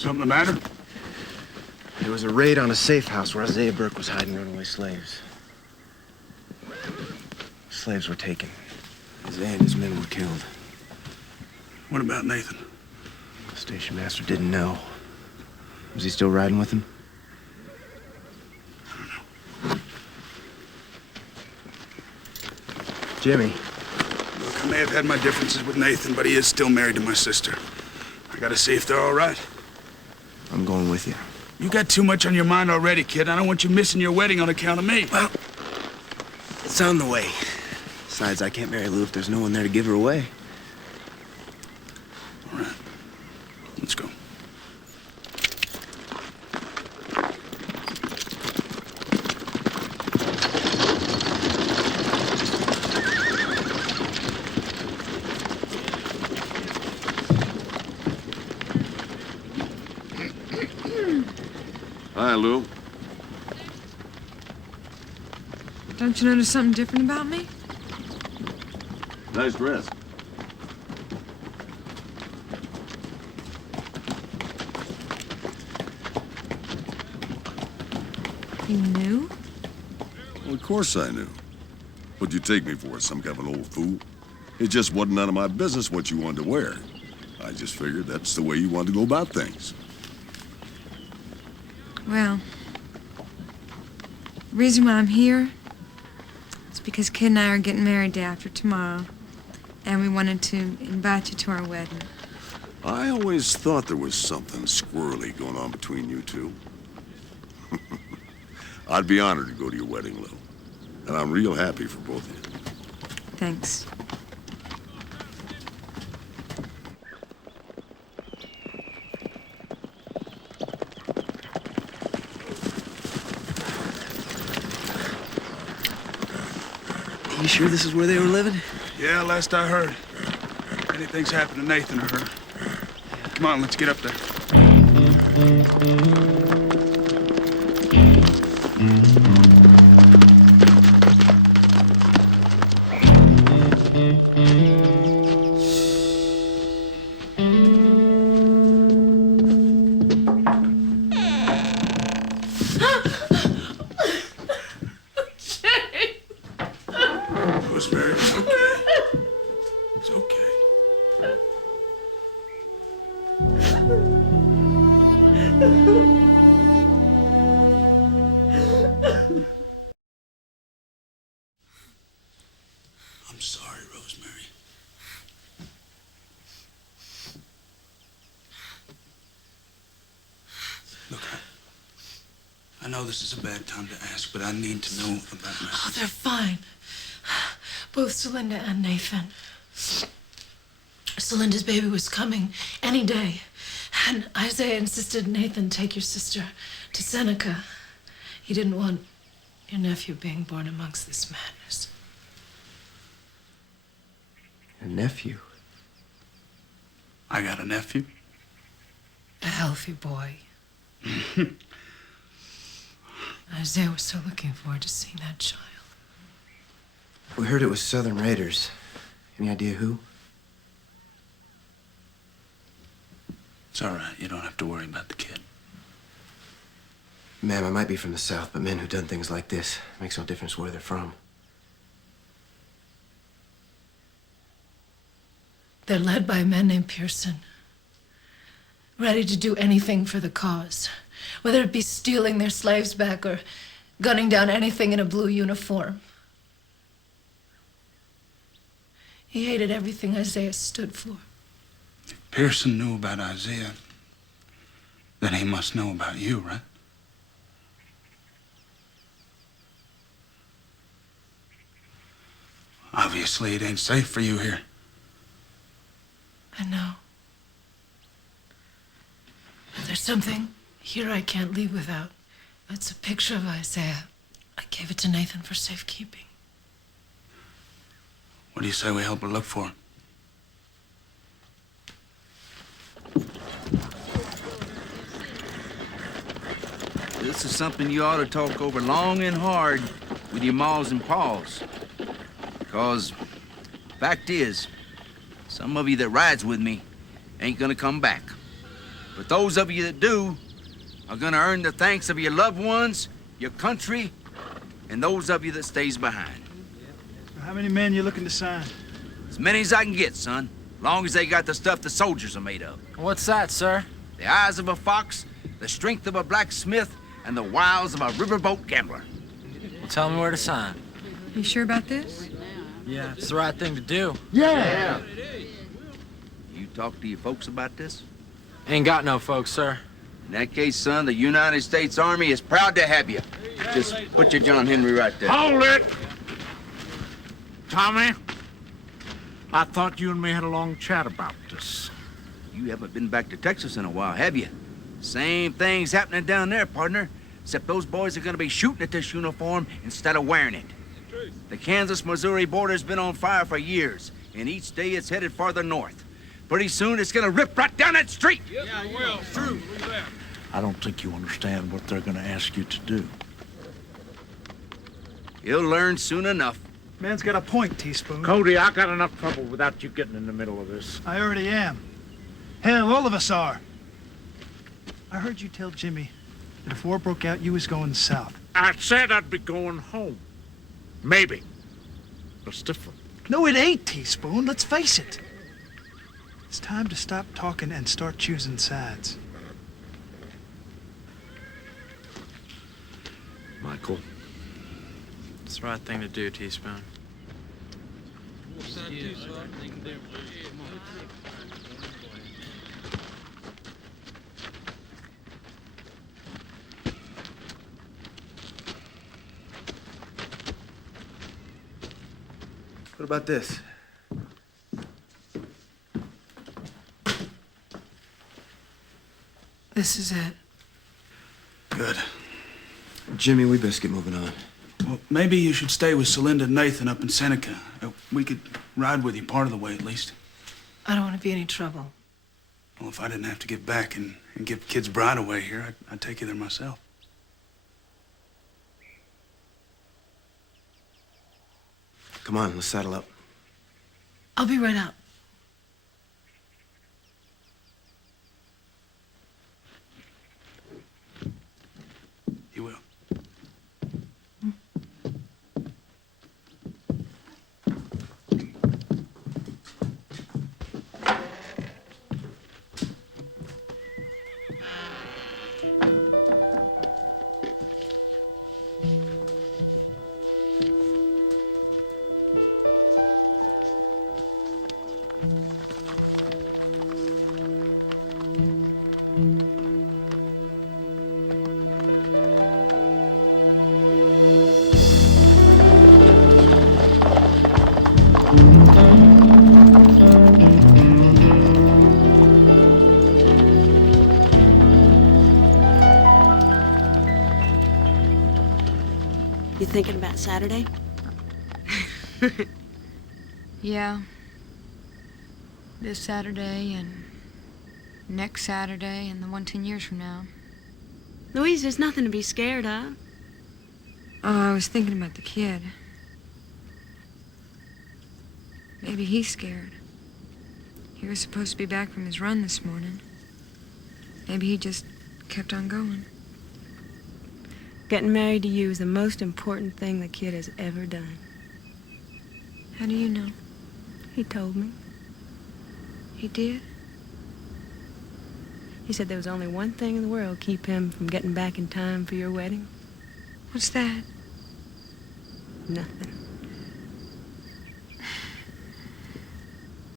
Something the matter? There was a raid on a safe house where Isaiah Burke was hiding runaway slaves. Slaves were taken. Isaiah and his men were killed. What about Nathan? The station master didn't know. Was he still riding with him? I don't know. Jimmy. Look, I may have had my differences with Nathan, but he is still married to my sister. I gotta see if they're all right. I'm going with you. You got too much on your mind already, kid. I don't want you missing your wedding on account of me. Well, it's on the way. Besides, I can't marry Lou if there's no one there to give her away. All right. Let's go. Hi, Lou. Don't you notice something different about me? Nice dress. You knew? Well, of course I knew. What'd you take me for, some kind of an old fool? It just wasn't none of my business what you wanted to wear. I just figured that's the way you wanted to go about things. Well, the reason why I'm here is because Kid and I are getting married day after tomorrow, and we wanted to invite you to our wedding. I always thought there was something squirrely going on between you two. I'd be honored to go to your wedding, Lou. And I'm real happy for both of you. Thanks. You sure this is where they were living? Yeah, last I heard. Anything's happened to Nathan or her. Come on, let's get up there. Rosemary, it's okay. It's okay. I'm sorry, Rosemary. Look, I know this is a bad time to ask, but I need to know about my Oh, they're fine. Both Celinda and Nathan. Celinda's baby was coming any day. And Isaiah insisted Nathan take your sister to Seneca. He didn't want your nephew being born amongst this madness. A nephew? I got a nephew. A healthy boy. Isaiah was so looking forward to seeing that child. We heard it was Southern Raiders. Any idea who? It's all right. You don't have to worry about the kid. Ma'am, I might be from the South, but men who've done things like this, makes no difference where they're from. They're led by a man named Pearson, ready to do anything for the cause, whether it be stealing their slaves back or gunning down anything in a blue uniform. He hated everything Isaiah stood for. If Pearson knew about Isaiah, then he must know about you, right? Obviously, it ain't safe for you here. I know. But there's something here I can't leave without. It's a picture of Isaiah. I gave it to Nathan for safekeeping. What do you say we help her look for him? This is something you ought to talk over long and hard with your maws and paws. Because, fact is, some of you that rides with me ain't gonna come back. But those of you that do are gonna earn the thanks of your loved ones, your country, and those of you that stays behind. How many men you looking to sign? As many as I can get, son. Long as they got the stuff the soldiers are made of. What's that, sir? The eyes of a fox, the strength of a blacksmith, and the wiles of a riverboat gambler. Well, tell me where to sign. You sure about this? Yeah, it's the right thing to do. You talk to your folks about this? Ain't got no folks, sir. In that case, son, the United States Army is proud to have you. Just put your John Henry right there. Hold it! Tommy, I thought you and me had a long chat about this. You haven't been back to Texas in a while, have you? Same thing's happening down there, partner. Except those boys are gonna be shooting at this uniform instead of wearing it. The Kansas-Missouri border's been on fire for years, and each day it's headed farther north. Pretty soon it's gonna rip right down that street. Yeah, well, true. I don't think you understand what they're gonna ask you to do. You'll learn soon enough. Man's got a point, Teaspoon. Cody, I got enough trouble without you getting in the middle of this. I already am. Hell, all of us are. I heard you tell Jimmy that if war broke out, you was going south. I said I'd be going home. Maybe. But it's different. No, it ain't, Teaspoon. Let's face it. It's time to stop talking and start choosing sides. Michael. It's the right thing to do, Teaspoon. What about this? This is it. Good. Jimmy, we best get moving on. Well, maybe you should stay with Celinda and Nathan up in Seneca. We could ride with you part of the way, at least. I don't want to be any trouble. Well, if I didn't have to get back and give Kid's bride away here, I'd take you there myself. Come on, let's saddle up. I'll be right out. You will. You thinking about Saturday? Yeah. This Saturday and next Saturday and the one 10 years from now. Louise, there's nothing to be scared of. Oh, I was thinking about the kid. Maybe he's scared. He was supposed to be back from his run this morning. Maybe he just kept on going. Getting married to you is the most important thing the kid has ever done. How do you know? He told me. He did? He said there was only one thing in the world keep him from getting back in time for your wedding. What's that? Nothing.